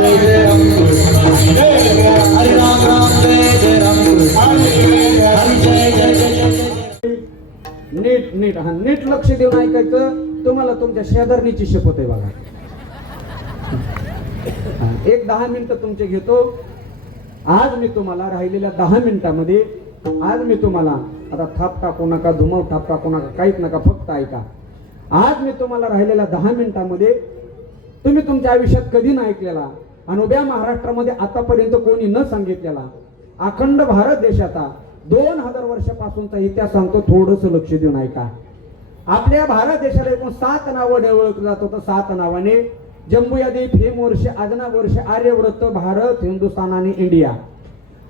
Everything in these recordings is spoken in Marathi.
जय जय राम हरे राम राम जय जय राम हरे जय जय जय. नीट नीट लक्ष देऊन ऐकायचं. तुम्हाला तुमच्या शेजारणीची शपथ आहे बघा. एक 10 मिनिटं तुमचे घेतो. आज मी तुम्हाला राहिलेल्या 10 मिनिटांमध्ये आज मी तुम्हाला आता थाप टाकू नका, धुमाव थाप टाकू नका, काहीच नका, फक्त ऐका. आज मी तुम्हाला राहिलेल्या 10 मिनिटांमध्ये तुम्ही तुमच्या आयुष्यात कधी नाही ऐकलेला आणि उभ्या महाराष्ट्रामध्ये आतापर्यंत कोणी न सांगितलेला अखंड भारत देशाचा 2000 वर्षापासूनचा इतिहास सांगतो. थोडस लक्ष देऊन ऐका. आपल्या भारत देशाला एकूण 7 नावाने ओळखलं जात होतं. 7 नावाने: जम्बूयादी, भीमवर्ष, अजनाब वर्ष, आर्यव्रत, भारत, हिंदुस्थान आणि इंडिया.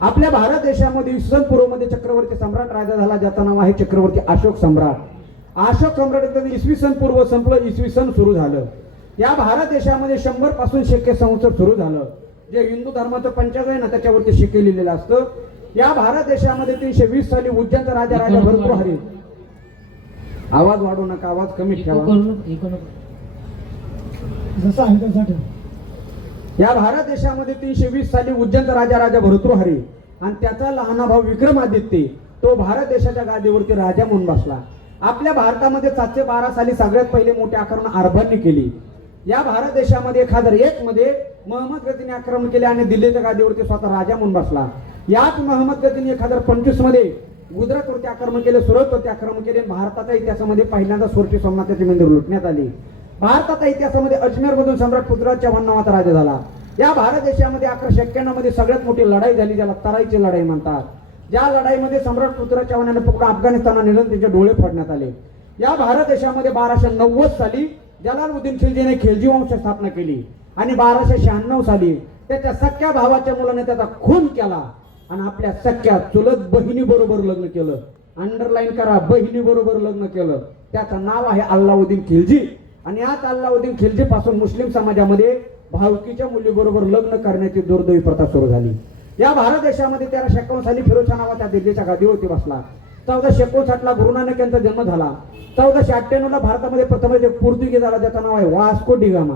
आपल्या भारत देशामध्ये इसवी पूर्व मध्ये चक्रवर्ती सम्राट राजा झाला, ज्याचं नाव आहे चक्रवर्ती अशोक सम्राट. अशोक सम्राट इसवी सन पूर्व संपलं, इसवी सन सुरू झालं. या भारत देशामध्ये 100 पासून शिक्के संवत्सर सुरू झालं. जे हिंदू धर्माचं पंचांग आहे ना, त्याच्यावरती शिक्के लिहिलेलं असतं. या भारत देशामध्ये 320 साली उज्जैनचा राजा भर्तृहरी. आवाज वाढू नका, आवाज कमी ठेवा. जसं आहे तसं ठेवा. या भारत देशामध्ये 320 साली उज्जैनचा राजा भर्तृहरी आणि त्याचा लहाना भाऊ विक्रमादित्य तो भारत देशाच्या गादीवरती राजा म्हणून बसला. आपल्या भारतामध्ये 712 साली सगळ्यात पहिले मोठे आक्रमण अरबांनी केली. या भारत देशामध्ये 1001 मध्ये महम्मद गझनीने आक्रमण केले आणि दिल्लीच्या गादीवरती स्वतः राजा म्हणून बसला. याच महम्मद गझनीने 1025 मध्ये गुजरातवरती आक्रमण केले, सुरतवरती आक्रमण केले. भारताच्या इतिहासामध्ये पहिल्यांदा सोरठी सोमनाथाची मंदिर लुटण्यात आली. भारताच्या इतिहासामध्ये अजमेर मधून सम्राट पृथ्वीराज चव्हाण नावाचा राजा झाला. या भारत देशामध्ये 1191 मध्ये सगळ्यात मोठी लढाई झाली, ज्याला तराईची लढाई म्हणतात. ज्या लढाईमध्ये सम्राट पृथ्वीराज चव्हाण यांना पकडून अफगाणिस्तानला नेलं, त्याचे डोळे फोडण्यात आले. या भारत देशामध्ये 1290 साली जलालुद्दीन खिलजीने खिलजी वंश स्थापना केली आणि 1296 साली त्याच्या सख्या भावाच्या मुलाने त्याचा खून केला आणि आपल्या सख्या चुलत बहिणी बरोबर लग्न केलं. अंडरलाईन करा, बहिणी बरोबर लग्न केलं. त्याचं नाव आहे अल्लाउद्दीन खिलजी. आणि याच अल्लाउद्दीन खिलजी पासून मुस्लिम समाजामध्ये भावकीच्या मुलीबरोबर लग्न करण्याची दुर्दैवी प्रथा सुरू झाली. या भारत देशामध्ये 1351 साली फिरोजशहा नावाच्या दिल्लीच्या गादीवरती बसला. 1459 ला गुरु नानक यांचा जन्म झाला. 1498 ला भारतामध्ये प्रथम एक पोर्तुगीज आला, ज्याचं नाव आहे वास्को डी गामा.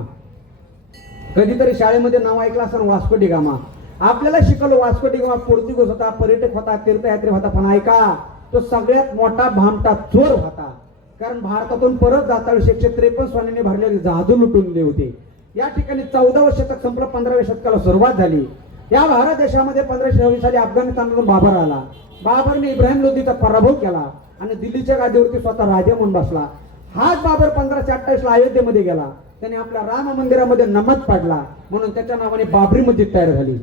कधीतरी शाळेमध्ये नाव ऐकलं असं वास्को डी गामा. आपल्याला शिकवलं वास्को डी गामा पोर्तुगीज होता, पर्यटक होता, तीर्थयात्री होता. पण ऐका, तो सगळ्यात मोठा भामटा चोर होता. कारण भारतातून परत जाता 153 सोन्याने भरलेले जहाज लुटून दिले होते. या ठिकाणी 14वे शतक संपलं, 15व्या शतकाला सुरुवात झाली. या भारत देशामध्ये 1526 साली अफगाणिस्तानातून बाबर आला. बाबरने इब्राहिम लोधीचा पराभव केला आणि दिल्लीच्या गादीवरती स्वतः राजा म्हणून बसला. हाच बाबर 1528 ला अयोध्येमध्ये गेला. त्याने आपल्या राम मंदिरामध्ये नमाज पाडला, म्हणून त्याच्या नावाने बाबरी मस्जिद तयार झाली.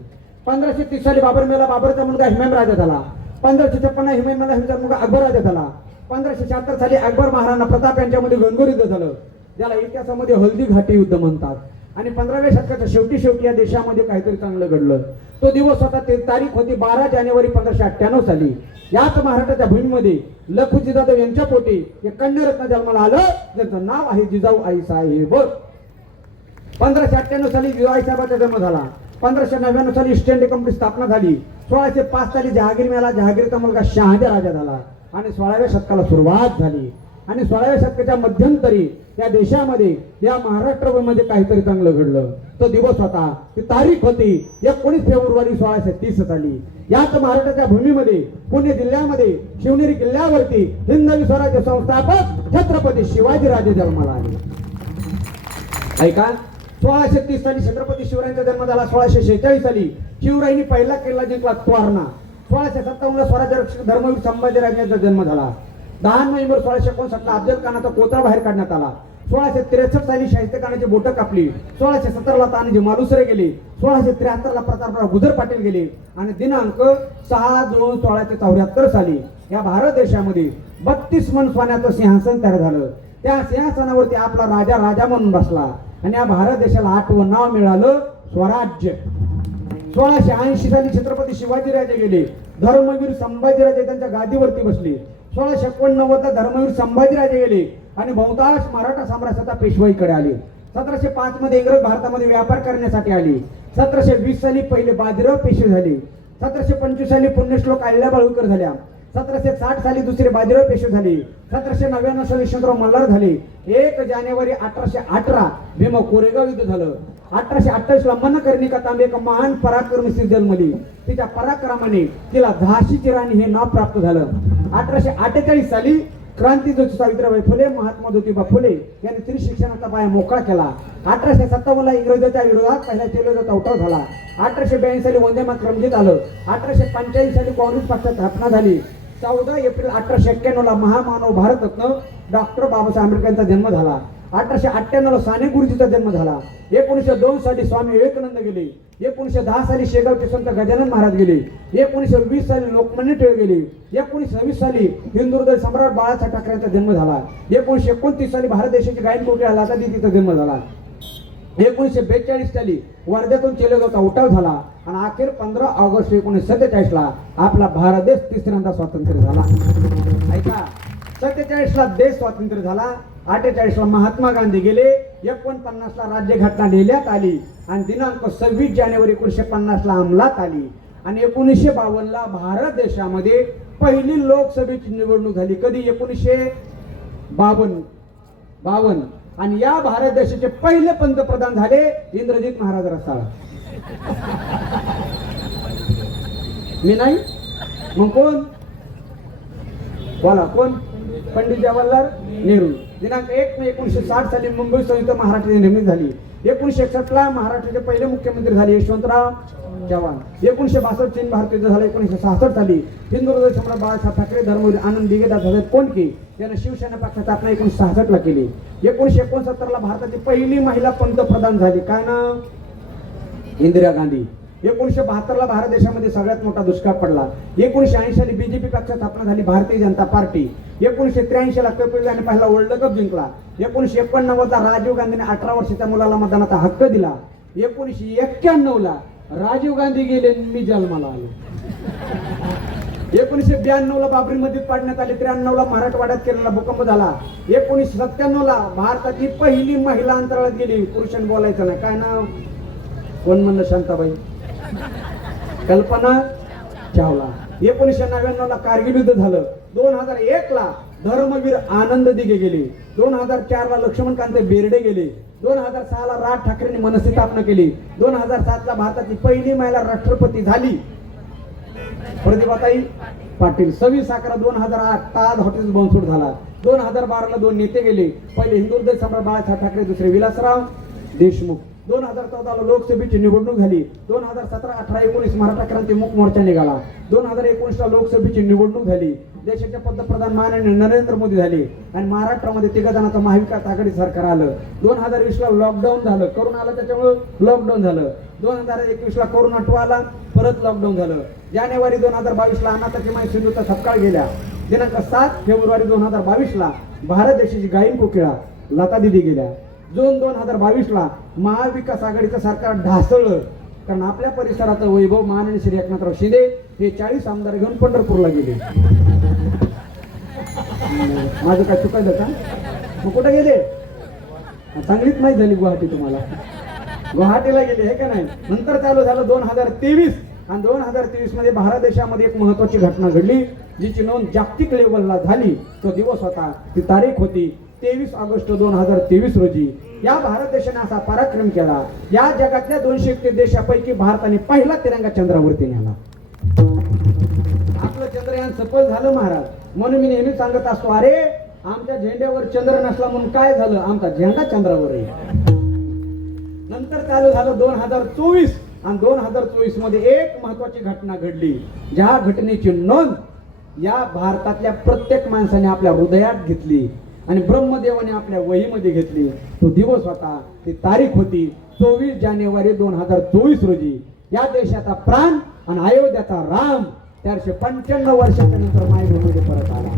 1530 साली बाबर मेला. बाबरचा मुलगा हिमायम राजा झाला. 1556 हिमायमला हिमचा मुलगा अकबर राजा झाला. 1576 साली अकबर महाराणा प्रताप यांच्यामध्ये घनघोर युद्ध झालं, ज्याला इतिहासामध्ये हल्दी घाटी युद्ध म्हणतात. आणि 15व्या शतकाच्या शेवटी या देशामध्ये काहीतरी चांगलं घडलं. तो दिवस होता, ते तारीख होती 12 जानेवारी 1598 साली. याच महाराष्ट्राच्या भूमीमध्ये लखुजी जाधव यांच्या पोटी एक कन्यारत्न जन्माला आलं, ज्याचं नाव आहे जिजाऊ आई साहेब. 1598 साली जिजाऊ आई साहेबांचा जन्म झाला. 1599 साली ईस्ट इंडिया कंपनी स्थापना झाली. 1605 साली जहागीर मिळाला. जहागीरचा मुलगा शहाजी राजा झाला आणि 16व्या शतकाला सुरुवात झाली. आणि 16व्या शतकाच्या मध्यंतरी या देशामध्ये, या महाराष्ट्रामध्ये काहीतरी चांगलं घडलं. तो दिवस होता, ती तारीख होती 19 फेब्रुवारी 1630 साली. याच महाराष्ट्राच्या भूमीमध्ये पुणे जिल्ह्यामध्ये शिवनेरी किल्ल्यावरती हिंदवी स्वराज्य संस्थापक छत्रपती शिवाजीराजे जन्माला आले. ऐका, 1630 साली छत्रपती शिवरायांचा जन्म झाला. 1646 साली शिवरायांनी पहिला किल्ला जिंकला तोरणा. 1657 ला स्वराज्य धर्मवीर संभाजीराजांचा जन्म झाला. 10 नोव्हेंबर 1659 ला अफजल खानाचा कोत्रा बाहेर काढण्यात आला. 1663 साली शाहिस्ते खानाची बोटं कापली. 1617 ला तानाजी मालुसरे गेले. 1673 ला प्रतापराव गुजर पाटील गेले. आणि दिनांक 6 जून 1674 साली या भारत देशामध्ये 32 मन सोन्याचं सिंहासन तयार झालं. त्या सिंहासनावरती आपला राजा म्हणून बसला आणि या भारत देशाला 8वं नाव मिळालं स्वराज्य. 1680 साली छत्रपती शिवाजीराजे गेले. धर्मवीर संभाजीराजे त्यांच्या गादीवरती बसले. 1689 ला धर्मवीर संभाजीराजे गेले आणि बहुतांश मराठा साम्राज्याचा पेशवाईकडे आले. 1705 मध्ये इंग्रज भारतामध्ये व्यापार करण्यासाठी आले. 1720 साली पहिले बाजीराव पेशवे झाले. 1725 साली पुण्यश्लोक अहिल्याबाई होळकर झाल्या. 1760 साली दुसरे बाजीराव पेशवे झाले. 1799 साली यशवंतराव मल्हार झाले. 1 जानेवारी 1818 भीमा कोरेगाव युद्ध झालं. 1828 ला मनकर्णिका तांबे एका महान पराक्रमी जन्मली. तिच्या पराक्रमाने तिला झाशीची राणी हे नाव प्राप्त झालं. 1848 साली क्रांतीज्योती सावित्रीबाई फुले, महात्मा ज्योतिबा फुले यांनी स्त्री शिक्षणाचा पाया मोकळा केला. 1857 ला इंग्रजांच्या विरोधात पहिला चेलोजाचा उठाव झाला. 1882 साली वंदे मातरम गीत आलं. 1845 साली काँग्रेस पक्षाची स्थापना झाली. 14 एप्रिल 1891 ला महामानव भारतरत्न डॉक्टर बाबासाहेब आंबेडकरांचा जन्म झाला. 1898 ला साने गुरुजीचा जन्म झाला. 1902 साली स्वामी विवेकानंद गेले. 1910 साली शेगावचे संत गजानन महाराज गेले. 1920 साली लोकमान्य टिळक गेले. 1926 साली हिंदू हृदय सम्राट बाळासाहेब ठाकरेंचा जन्म झाला. 1929 साली भारत देशाची गायन कोकिळा लता दीदीचा जन्म झाला. 1942 साली वर्ध्यातून चेलोजाचा उठाव झाला आणि अखेर 15 ऑगस्ट 1947 ला आपला भारत देश तिसऱ्यांदा स्वातंत्र्य झाला. ऐका, 47 ला देश स्वातंत्र्य झाला. 48 ला महात्मा गांधी गेले. 49 ला राज्यघटना लिहिण्यात आली आणि दिनांक 26 जानेवारी 1950 ला अंमलात आली आणि 1952 ला भारत देशामध्ये पहिली लोकसभेची निवडणूक झाली. कधी? 1952. आणि या भारत देशाचे पहिले पंतप्रधान झाले इंद्रजित महाराज रसाळ. मी नाही, मग कोण? बोला, कोण? पंडित जवाहरलाल नेहरू. दिनांक 1 मे 1960 साली मुंबई संयुक्त महाराष्ट्राची निर्मिती झाली. 1961 ला महाराष्ट्राचे पहिले मुख्यमंत्री झाले यशवंतराव चव्हाण. 1962 चीन भारत युद्ध झालं. 1966 साली हिंदू हृदय सम्राट बाळासाहेब ठाकरे, धर्मवीर आनंद दिगेदास कोंडके यांनी शिवसेना पक्षाची स्थापना 1966 ला केली. 1969 ला भारताची पहिली महिला पंतप्रधान झाली. काय नाव? इंदिरा गांधी. 1972 ला भारत देशामध्ये सगळ्यात मोठा दुष्काळ पडला. 1980 साली बीजेपी पक्षाची स्थापना झाली, भारतीय जनता पार्टी. 1983 ला कपिल देवने पहिला वर्ल्ड कप जिंकला. 1989 ला राजीव गांधीने 18 वर्षाच्या मुलाला मतदानाचा हक्क दिला. 1991 ला राजीव गांधी गेले, मी जन्माला आलो. 1992 ला बाबरी मस्जिद पाडण्यात आली. 93 ला मराठवाड्यात केलेला भूकंप झाला. 1997 ला भारताची पहिली महिला अंतराळात गेली. पुरुषांनी बोलायचं नाही. काय नाव? कोण म्हणलं? शांताबाई, कल्पना चावला. 1999 ला कारगिल युद्ध झालं. 2001 ला धर्मवीर आनंद दिघे गेले. 2004 ला लक्ष्मणकांत बेर्डे गेले. 2006 ला राज ठाकरेंनी मनसे स्थापना केली. 2007 ला भारताची पहिली महिला राष्ट्रपती झाली प्रतिभाताई पाटील. 26/11/2008 ताज हॉटेल बॉम्बस्फोट झाला. 2012 ला 2 नेते गेले. पहिले हिंदू हृदय सम्राट बाळासाहेब ठाकरे, दुसरे विलासराव देशमुख. 2014 ला लोकसभेची निवडणूक झाली. 2017, 18, 19 मराठा क्रांती मूक मोर्चा निघाला. 2019 ला लोकसभेची निवडणूक झाली. देशाचे पंतप्रधान माननीय नरेंद्र मोदी झाले आणि महाराष्ट्रामध्ये 3 जणांचं महाविकास आघाडी सरकार आलं. 2020 ला लॉकडाऊन झालं. करोना आला त्याच्यामुळे लॉकडाऊन झालं. 2021 ला कोरोना 2 आला, परत लॉकडाऊन झालं. जानेवारी 2022 ला अनाथाची माई सिंधूचा सत्कार गेल्या. दिनांक 7 फेब्रुवारी 2022 ला भारत देशाची गायन कोकिळा लता दीदी गेल्या. जून 2022 ला महाविकास आघाडीचं सरकार ढासळलं कारण आपल्या परिसराचं वैभव माननीय श्री एकनाथराव शिंदे हे 40 आमदार घेऊन पंढरपूरला गेले. माझं काय चुकायचं का? मग कुठे गेले? चांगलीच माहिती झाली गुवाहाटी तुम्हाला. गुवाहाटीला गेले हे का नाही. नंतर चालू झालं 2023 आणि 2023 मध्ये भारत देशामध्ये एक महत्वाची घटना घडली जिची नोंद जागतिक लेवलला झाली. तो दिवस होता, ती तारीख होती 23 ऑगस्ट 2023 रोजी. या भारत देशाने असा पराक्रम केला, या जगातल्या 231 देशापैकी भारताने पहिला तिरंगा चंद्रावरती नेला. आपलं चंद्रयान सफल झालं महाराज. म्हणून मी नेहमी सांगत असतो, अरे आमच्या झेंड्यावर चंद्र नसला म्हणून काय झालं, आमचा झेंडा चंद्रावर आहे. नंतर चालू झालं 2024 आणि 2024 मध्ये एक महत्वाची घटना घडली, ज्या घटनेची नोंद या भारतातल्या प्रत्येक माणसाने आपल्या हृदयात घेतली आणि ब्रह्मदेवाने आपल्या वहीमध्ये घेतली. तो दिवस होता, ती तारीख होती 24 जानेवारी 2024 रोजी. या देशाचा प्राण आणि अयोध्याचा राम 495 वर्षाच्या नंतर मायभूमीमध्ये परत आला.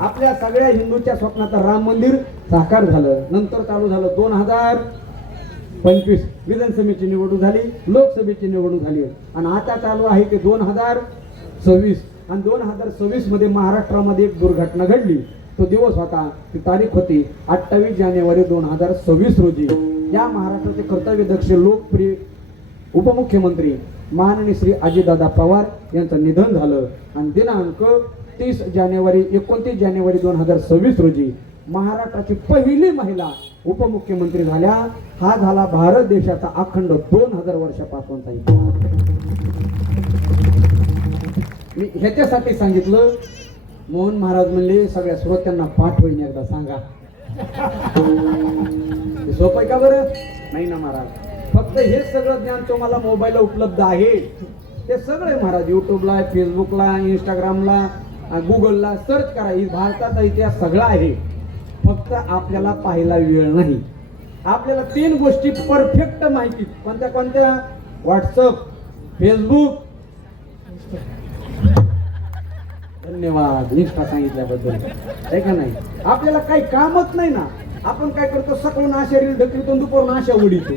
आपल्या सगळ्या हिंदूच्या स्वप्नाचं राम मंदिर साकार झालं. नंतर चालू झालं 2025 विधानसभेची निवडणूक झाली, लोकसभेची निवडणूक झाली आणि आता चालू आहे ते 2026 आणि 2026 मध्ये महाराष्ट्रामध्ये एक दुर्घटना घडली. तो दिवस होता, ती तारीख होती 28 जानेवारी 2026 रोजी. या महाराष्ट्राचे कर्तव्यदक्ष लोकप्रिय उपमुख्यमंत्री माननीय श्री अजितदादा पवार यांचं निधन झालं आणि दिनांक 29 जानेवारी 2026 रोजी महाराष्ट्राची पहिली महिला उपमुख्यमंत्री झाल्या. हा झाला भारत देशाचा अखंड 2000 वर्षापासूनचा इतिहास. मी ह्याच्यासाठी सांगितलं, मोहन महाराज म्हणले सगळ्या श्रोत्यांना पाठ होईन एकदा सांगा. सोपं का बरं? नाही ना महाराज. फक्त हे सगळं ज्ञान तुम्हाला मोबाईलला उपलब्ध आहे. ते सगळे महाराज युट्यूबला, फेसबुकला, इंस्टाग्रामला, गुगलला सर्च करा. भारताचा इतिहास सगळा आहे. फक्त आपल्याला पाहायला वेळ नाही. आपल्याला 3 गोष्टी परफेक्ट माहिती. कोणत्या कोणत्या? व्हॉट्सअप, फेसबुक, धन्यवाद इंस्टा सांगितल्याबद्दल. आहे का नाही? आपल्याला काही कामच नाही ना. आपण काय करतो? सकाळून अशा रील ढकलतो, दुपारून अशा उडीतो.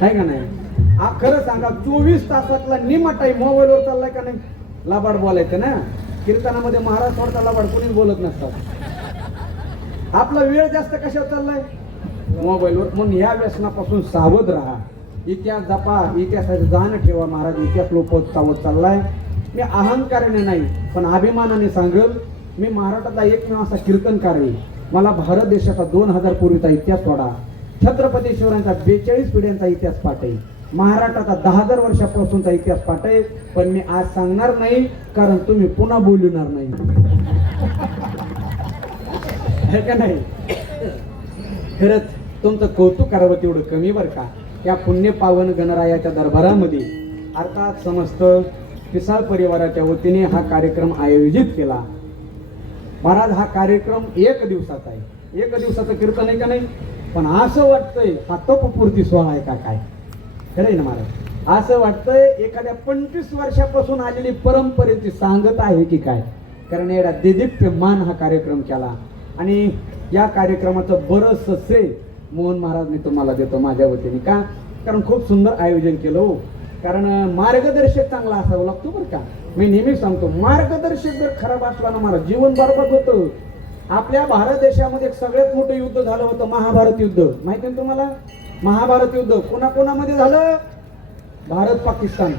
आहे का नाही? खरं सांगा, 24 तासातला निमा टाईम मोबाईलवर चाललाय का नाही? लाबाड बोलायचं ना. कीर्तनामध्ये महाराज सोडता लाबाड कोणीच बोलत नसतात. आपला वेळ जास्त कशावर चाललाय? मोबाईलवर. म्हणून या व्यसनापासून सावध राहा. इतिहास जपा, इतिहासाचं जाण ठेवा. महाराज इतिहास लोपत चावत चाललाय. मी अहंकाराने नाही पण अभिमानाने सांगल, मी महाराष्ट्रातला एकमेव असा कीर्तनकार आहे. मला भारत देशाचा 2000 पूर्वीचा इतिहास थोडा, छत्रपती शिवरायांचा 42 पिढ्यांचा इतिहास पाठ आहे, महाराष्ट्राचा 10,000 वर्षापासूनचा इतिहास पाठ आहे. पण मी आज सांगणार नाही, कारण तुम्ही पुन्हा बोलणार नाही. है का नाही? खरंच तुमचं कौतुक करावं तेवढं कमी बरं का. या पुण्य पावन गणरायाच्या दरबारामध्ये अर्थात समस्त पिसाळ परिवाराच्या वतीने हा कार्यक्रम आयोजित केला. महाराज हा कार्यक्रम 1 दिवसाचा आहे. 1 दिवसाचं कीर्तन आहे का नाही? पण असं वाटतंय हा तपपूर्ती सोहळा आहे का काय? खरं आहे ना महाराज? असं वाटतंय एखाद्या 25 वर्षापासून आलेली परंपरेची सांगत आहे की काय. कारण एवढा देदीप्यमान हा कार्यक्रम केला. आणि या कार्यक्रमाचं बरंचसं श्रेय मोहन महाराज मी तुम्हाला देतो माझ्या वतीने. का? कारण खूप सुंदर आयोजन केलं हो. कारण मार्गदर्शक चांगला असावं लागतो बरं का. मी नेहमी सांगतो, मार्गदर्शक जर खराब असला ना महाराज जीवन बरबाद होतं. आपल्या भारत देशामध्ये एक सगळ्यात मोठं युद्ध झालं होतं, महाभारत युद्ध. माहिती आहे तुम्हाला? महाभारत युद्ध कोणाकोणामध्ये झालं? भारत पाकिस्तान.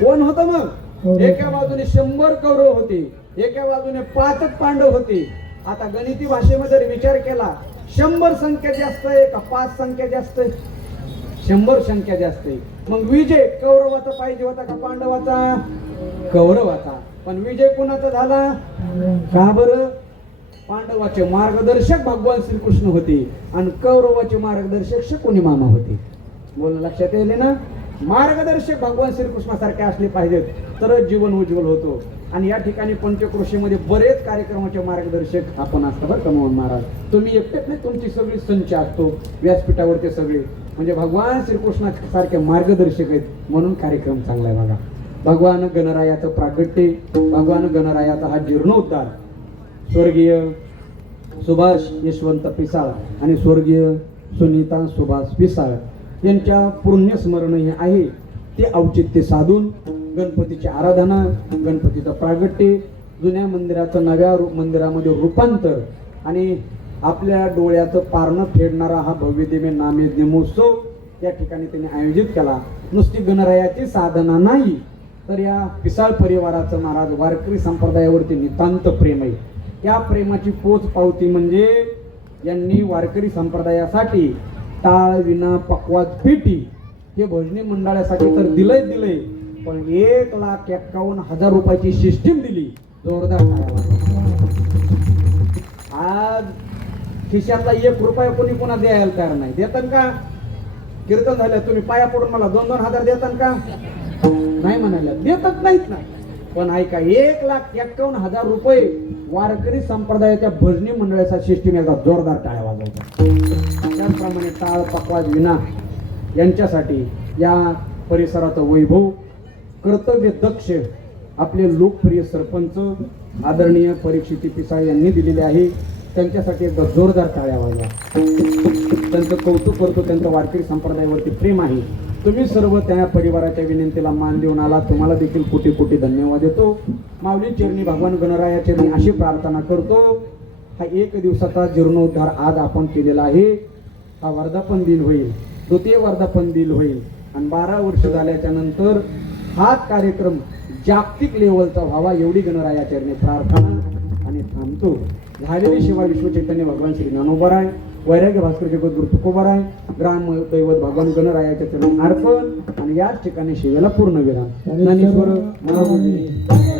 कोण होतं मग? एका बाजूने 100 कौरव होते, एका बाजूने 5 पांडव होते. आता गणिती भाषेमध्ये विचार केला, 100 संख्या जास्त आहे का 5 संख्या जास्त आहे? 100 संख्या जास्त आहे. मग विजय कौरवाचा पाहिजे होता का पांडवाचा? कौरवाचा. पण विजय कोणाचा झाला? का बरं? पांडवाचे मार्गदर्शक भगवान श्रीकृष्ण होते आणि कौरवाचे मार्गदर्शक शकुनी मामा होते. बोल लक्षात येईल ना? मार्गदर्शक भगवान श्रीकृष्णासारखे असले पाहिजेत तरच जीवन उज्ज्वल होतो. आणि या ठिकाणी पंचक्रोशीमध्ये बरेच कार्यक्रमाचे मार्गदर्शक आपण असता बरं का मोहन महाराज. तुम्ही एकटेच नाही, तुमची सगळी संच असतो व्यासपीठावरती सगळे. म्हणजे भगवान श्रीकृष्णासारखे मार्गदर्शक आहेत म्हणून कार्यक्रम चांगला आहे बघा. भगवान गणरायाचं प्रागट्य, भगवान गणरायाचा हा जीर्णोद्धार स्वर्गीय सुभाष यशवंत पिसाळ आणि स्वर्गीय सुनीता सुभाष पिसाळ यांच्या पुण्यस्मरण हे आहे. ते औचित्य साधून गणपतीची आराधना, गणपतीचं प्रागट्य, जुन्या मंदिराचं नव्या मंदिरामध्ये रूपांतर आणि आपल्या डोळ्याचं पारणं फेडणारा हा भव्य दिव्य नामयज्ञ महोत्सव या ठिकाणी त्यांनी आयोजित केला. नुसती गणरायाची साधना नाही तर या पिसाळ परिवाराचं महाराज वारकरी संप्रदायावरती नितांत प्रेम आहे. या प्रेमाची पोच पावती म्हणजे यांनी वारकरी संप्रदायासाठी टाळ, विना, पकवाज, पेटी हे भजनी मंडळासाठी तर दिलंय, पण 1,51,000 रुपयाची सिस्टीम दिली. जोरदार आज खिशातला 1 रुपया कोणी कोणा द्यायला तयार नाही. देतात का? कीर्तन झालं तुम्ही पाया पडून मला 2-2 हजार देतात का? नाही म्हणायला देतच नाहीत ना. पण ऐका, 1,51,000 रुपये वारकरी संप्रदायाच्या भजनी मंडळाचा सिस्टीम एकदा जोरदार टाळ्या वाजवतात. त्याचप्रमाणे टाळ, पकवाज, विना यांच्यासाठी या परिसराचं वैभव कर्तव्य दक्ष आपले लोकप्रिय सरपंच आदरणीय परीक्षित पिसाळ यांनी दिलेले आहे. त्यांच्यासाठी एकदा जोरदार टाळ्या वाजवा. त्यांचं कौतुक करतो. त्यांचं वारकरी संप्रदायावरती प्रेम आहे. तुम्ही सर्व त्या परिवाराच्या विनंतीला मान देऊन आला. तुम्हाला देखील कोटी कोटी धन्यवाद देतो. माऊली चरणी, भगवान गणराया चरणी अशी प्रार्थना करतो. हा 1 दिवसाचा जीर्णोद्धार आज आपण केलेला आहे. हा वर्धापन दिन होईल, द्वितीय वर्धापन दिन होईल आणि 12 वर्ष झाल्याच्या नंतर हाच कार्यक्रम जागतिक लेवलचा व्हावा एवढी गणराया चरणी प्रार्थना आणि थांबतो. झालेली सेवा विश्व चैतन्य भगवान श्री ज्ञानोबराय, वैराग्य भास्कर जगद्गुरु तुकोबाराय, ग्राम दैवत भगवान गणरायाच्या चरण अर्पण आणि याच ठिकाणी सेवेला पूर्ण विराम. ज्ञानेश्वर महाराज